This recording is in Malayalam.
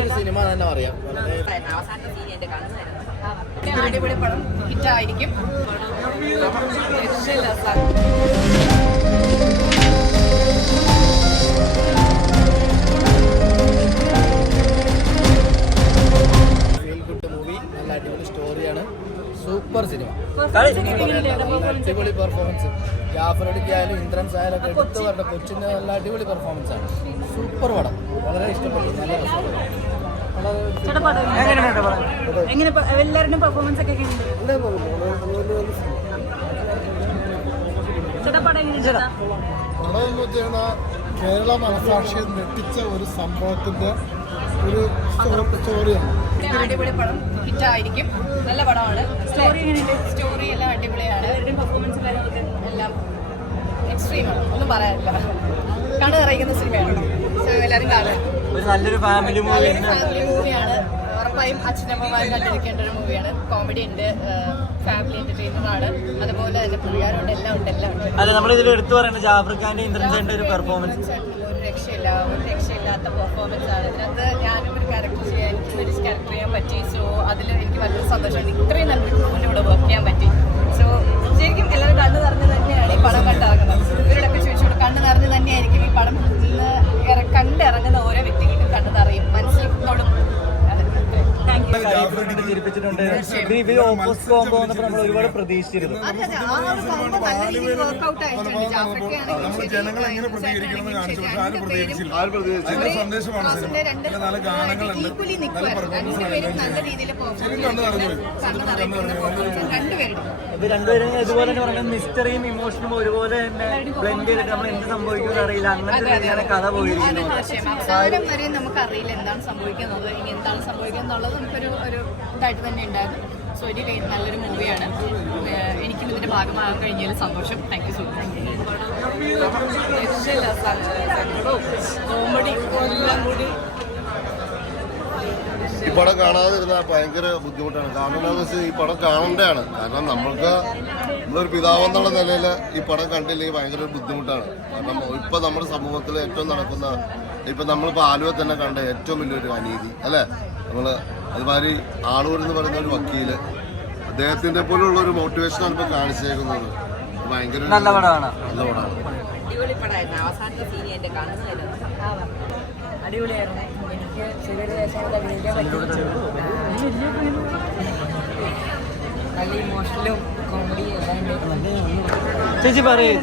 ഒരു സിനിമ തന്നെ പറയാം. അടിപൊളി പടം ഹിറ്റായിരിക്കും. ഫീൽ ഗുഡ് മൂവി, നല്ല അടിപൊളി സ്റ്റോറിയാണ്, സൂപ്പർ സിനിമ, അടിപൊളി പെർഫോമൻസ്. ജാഫറടിക്കായാലും ഇന്ദ്രൻസ് ആയാലും ഒക്കെ എടുത്തു പറഞ്ഞ കൊച്ചിൻ്റെ നല്ല അടിപൊളി പെർഫോമൻസ് ആണ്. സൂപ്പർ പടം, വളരെ ഇഷ്ടപ്പെട്ടു. നല്ല എല്ലാവരുടെയും പെർഫോമൻസ് ഒക്കെ കേരള മനസാക്ഷിയെ ഞെട്ടിച്ച ഒരു സംഭവത്തിന്റെ ഒരു സ്റ്റോറിയാണ്. അടിപൊളി പടം ഹിറ്റായിരിക്കും. നല്ല പടമാണ്. സ്റ്റോറി എല്ലാം അടിപൊളിയാണ്. പെർഫോമൻസ് എല്ലാം എക്സ്ട്രീമാണ്, ഒന്നും പറയാനില്ല. കണ്ടു നിറയ്ക്കുന്ന സിനിമയാണ്. എല്ലാവരും കാണുക. ഒരു നല്ലൊരു ഫാമിലി മൂവിയാണ്. ഉറപ്പായും അച്ഛനമ്മമാർ കണ്ടിരിക്കേണ്ട ഒരു മൂവിയാണ്. കോമഡി ഉണ്ട്, ഫാമിലി എന്റർടൈനർ ആണ്, അതുപോലെ തന്നെ പുള്ളിക്കാരുണ്ട്, എല്ലാം ഉണ്ട്. അല്ല, നമ്മളിതിൽ എടുത്തു പറയുന്നത് ജാഫർ ഖാന്റെ ഇന്ദ്രൻസിന്റെ ഒരു പെർഫോമൻസ് ഒരു രക്ഷയില്ലാത്ത പെർഫോമൻസ് ആണ്. ഇതിനകത്ത് ഞാനും ഒരു ക്യാരക്ടർ ചെയ്യാൻ, എനിക്ക് ഒരു ക്യാരക്ടർ ചെയ്യാൻ പറ്റി. സോ അതിൽ എനിക്ക് വലിയൊരു സന്തോഷമുണ്ട്. ഇത്രയും നല്ലൊരു ക്രൂവിൻ്റെ കൂടെ വർക്ക് ചെയ്യാൻ പറ്റി. സോ ശരിക്കും എല്ലാവരും കണ്ണു നിറഞ്ഞ് തന്നെയാണ് ഈ പടം കണ്ടിറങ്ങുന്നത്. ഇവരോടൊക്കെ ചോദിച്ചോളൂ, കണ്ണു നിറഞ്ഞ് തന്നെയായിരിക്കും ഈ പടം കണ്ടിറങ്ങുന്ന ഓരോ വ്യക്തികൾക്കും കണ്ണു നിറയും, മനസ്സിലോടും. ഒരുപാട് പ്രതീക്ഷിച്ചിരുന്നു. ജനങ്ങൾ എങ്ങനെ പ്രതികരിക്കണമെന്ന് കാണിച്ചു, പക്ഷെ ആരും പ്രതീക്ഷിച്ചില്ല. സന്ദേശമാണ് സിനിമ. നല്ല ഗാനങ്ങളുണ്ട്, നല്ല പെർഫോമൻസ്. രണ്ടുപേരും ഇതുപോലെ തന്നെ പറഞ്ഞ മിസ്റ്ററിയും ഇമോഷനും ഒരുപോലെ തന്നെ ബ്ലെൻഡ് ചെയ്തിട്ട് നമ്മൾ എന്ത് സംഭവിക്കുമെന്ന് അറിയില്ല. അങ്ങനത്തെ രീതിയാണ് കഥ പോയിരിക്കുന്നത്. അവസാനം വരെ നമുക്കറിയില്ല എന്താണ് സംഭവിക്കുന്നത്, ഇനി എന്താണ് സംഭവിക്കുക എന്നുള്ളത് നമുക്കൊരു ഇതായിട്ട് തന്നെ ഉണ്ടായിരുന്നു. സോ ഒരു നല്ലൊരു മൂവിയാണ്. എനിക്കും ഇതിന്റെ ഭാഗമാകാൻ കഴിഞ്ഞാൽ സന്തോഷം. Thank you so much. Comedy എല്ലാം കൂടി ഈ പടം കാണാതിരുന്നാൽ ഭയങ്കര ബുദ്ധിമുട്ടാണ്. കാരണം എന്താണെന്ന് വെച്ചാൽ ഈ പടം കാണേണ്ടതാണ്. കാരണം നമ്മളൊരു പിതാവെന്നുള്ള നിലയിൽ ഈ പടം കണ്ടില്ലെങ്കിൽ ഭയങ്കര ഒരു ബുദ്ധിമുട്ടാണ്. കാരണം ഇപ്പം നമ്മുടെ സമൂഹത്തിൽ ഏറ്റവും നടക്കുന്ന, ഇപ്പം നമ്മളിപ്പോൾ ആലുവ തന്നെ കണ്ട ഏറ്റവും വലിയൊരു അനീതി അല്ലേ. നമ്മൾ അതുമാതിരി ആളൂർ എന്ന് പറയുന്ന ഒരു വക്കീല്, അദ്ദേഹത്തിൻ്റെ പോലുള്ള ഒരു മോട്ടിവേഷനാണ് ഇപ്പോൾ കാണിച്ചേക്കുന്നത്. ഭയങ്കര നല്ല പടമാണ്. അടിപൊളി പടമായിരുന്നു. അവസാനത്തെ സീൻ എൻ്റെ കാണുന്നതായിരുന്നു. അടിപൊളിയായിരുന്നു. എനിക്ക് ചെറിയൊരു വേഷങ്ങളൊക്കെ അഭിനയിക്കാൻ പറ്റി. നല്ല ഇമോഷണലും കോമഡിയും എല്ലാം ഉണ്ട്. ചേച്ചി പറയേ